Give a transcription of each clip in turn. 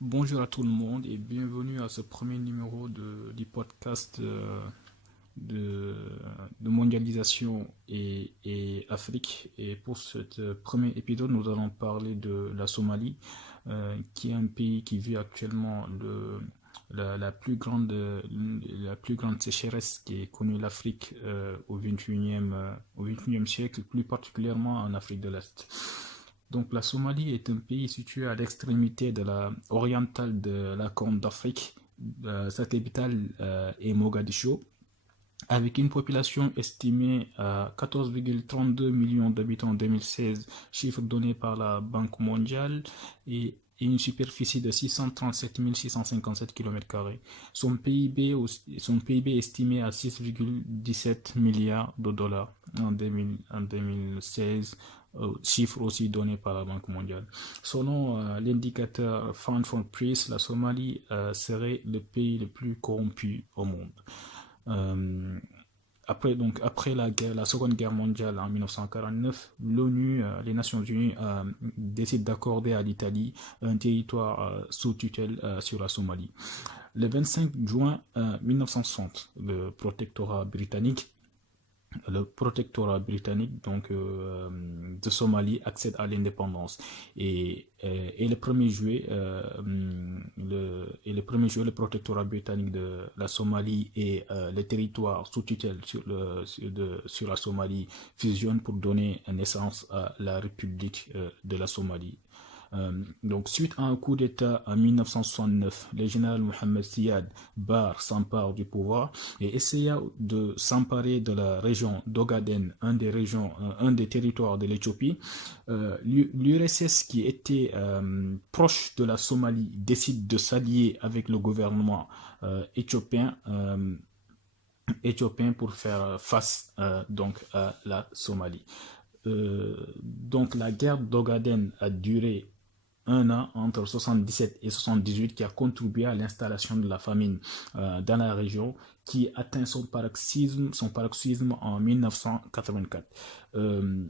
Bonjour à tout le monde et bienvenue à ce premier numéro du podcast de, de mondialisation et Afrique. Et pour ce premier épisode, nous allons parler de la Somalie, qui est un pays qui vit actuellement la plus grande sécheresse qui est connue l'Afrique au 21e, au 21e siècle, plus particulièrement en Afrique de l'Est. Donc la Somalie est un pays situé à l'extrémité orientale de la Corne d'Afrique. Sa capitale est Mogadiscio, avec une population estimée à 14,32 millions d'habitants en 2016, chiffre donné par la Banque mondiale, et une superficie de 637 657 km². Son PIB est estimé à 6,17 milliards de dollars en 2016, chiffre aussi donné par la Banque mondiale. Selon l'indicateur Fund for Peace, la Somalie serait le pays le plus corrompu au monde. Euh, après la Seconde Guerre mondiale en 1949, l'ONU, les Nations Unies, décident d'accorder à l'Italie un territoire sous tutelle sur la Somalie. Le 25 juin 1960, le protectorat britannique de Somalie accède à l'indépendance et le 1er juillet le protectorat britannique de la Somalie et les territoires sous tutelle sur la Somalie fusionnent pour donner naissance à la République de la Somalie. Donc, suite à un coup d'État en 1969, le général Mohamed Siad Barre s'empare du pouvoir et essaya de s'emparer de la région d'Ogaden, un des territoires de l'Éthiopie. L'URSS, qui était proche de la Somalie, décide de s'allier avec le gouvernement éthiopien pour faire face donc à la Somalie. Donc la guerre d'Ogaden a duré un an entre 77 et 78, qui a contribué à l'installation de la famine dans la région, qui atteint son paroxysme en 1984. Euh,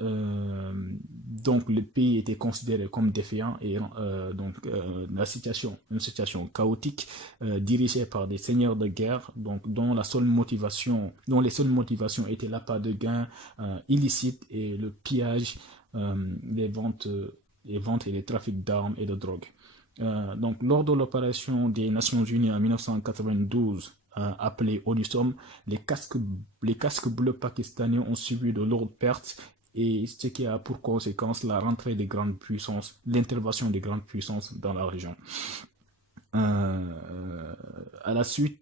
donc le pays était considéré comme défiant et une situation chaotique dirigée par des seigneurs de guerre, donc dont les seules motivations étaient l'appât de gains illicites et le pillage, les ventes et les trafics d'armes et de drogue. Donc lors de l'opération des Nations Unies en 1992, appelée ONUSOM, les casques bleus pakistanais ont subi de lourdes pertes, et ce qui a pour conséquence la rentrée des grandes puissances, l'intervention des grandes puissances dans la région. Par la suite,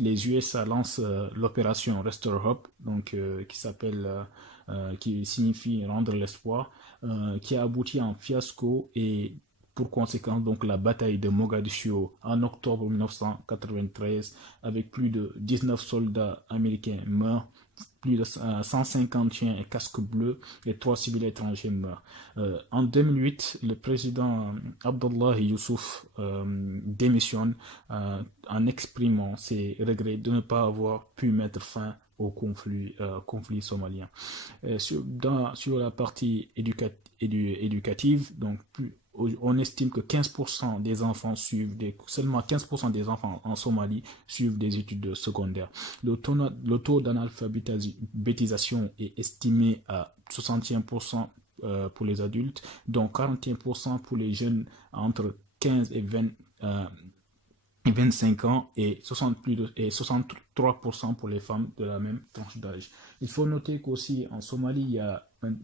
les USA lancent l'opération Restore Hope, qui signifie rendre l'espoir, qui a abouti en fiasco et pour conséquence donc la bataille de Mogadiscio en octobre 1993, avec plus de 19 soldats américains morts, plus de 151 casques bleus et 3 civils étrangers meurent. En 2008, le président Abdullah Youssouf démissionne en exprimant ses regrets de ne pas avoir pu mettre fin au conflit somalien. Sur la partie éducative, donc on estime que seulement 15% des enfants en Somalie suivent des études secondaires. Le taux d'analphabétisation est estimé à 61% pour les adultes, dont 41% pour les jeunes entre 15 et 25 ans et 63% pour les femmes de la même tranche d'âge. Il faut noter qu'aussi en Somalie,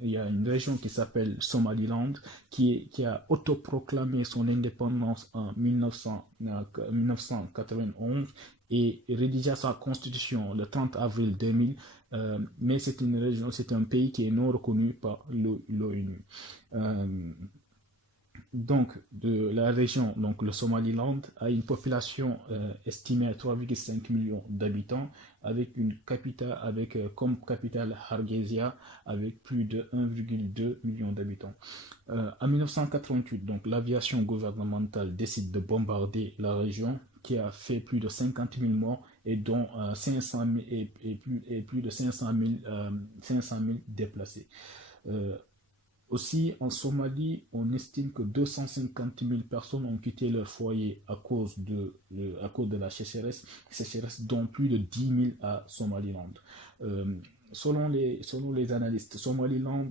il y a une région qui s'appelle Somaliland, qui a autoproclamé son indépendance en 1991 et rédigea sa constitution le 30 avril 2000, mais c'est un pays qui est non reconnu par l'ONU. Donc, de la région, donc le Somaliland, a une population estimée à 3,5 millions d'habitants, avec comme capitale Hargeisa, avec plus de 1,2 million d'habitants. En 1988, donc l'aviation gouvernementale décide de bombarder la région, qui a fait plus de 50 000 morts et dont 500 000 plus de 500 000 déplacés. Aussi, en Somalie, on estime que 250 000 personnes ont quitté leur foyer à cause de la sécheresse, dont plus de 10 000 à Somaliland. Euh, selon les analystes, Somaliland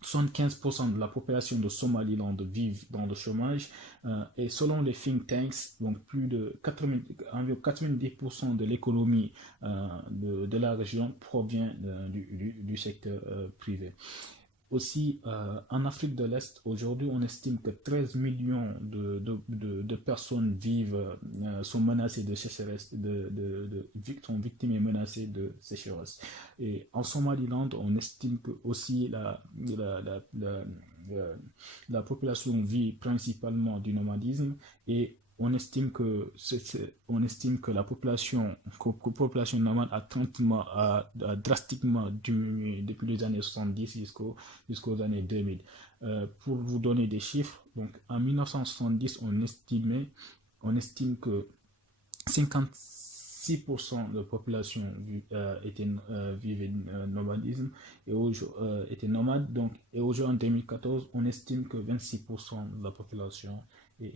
75% de la population de Somaliland vivent dans le chômage et selon les think tanks, donc environ 90% de l'économie de la région provient du secteur privé. Aussi, en Afrique de l'Est, aujourd'hui, on estime que 13 millions de personnes sont menacées de sécheresse, sont victimes et menacées de sécheresse. Et en Somaliland, on estime que aussi la population vit principalement du nomadisme et on estime que la population nomade a drastiquement diminué depuis les années 70 jusqu'aux années 2000. Pour vous donner des chiffres, donc en 1970, on estime que 56% de la population vivait nomadisme était nomade. Donc, et aujourd'hui en 2014, on estime que 26% de la population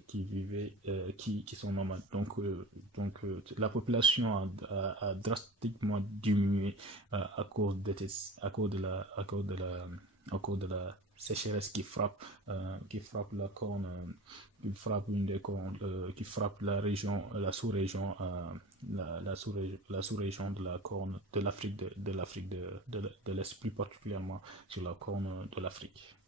qui sont nomades. La population a drastiquement diminué à cause de la sécheresse qui frappe la région, la sous-région, la sous-région de la Corne de l'Afrique de l'Est, plus particulièrement sur la Corne de l'Afrique.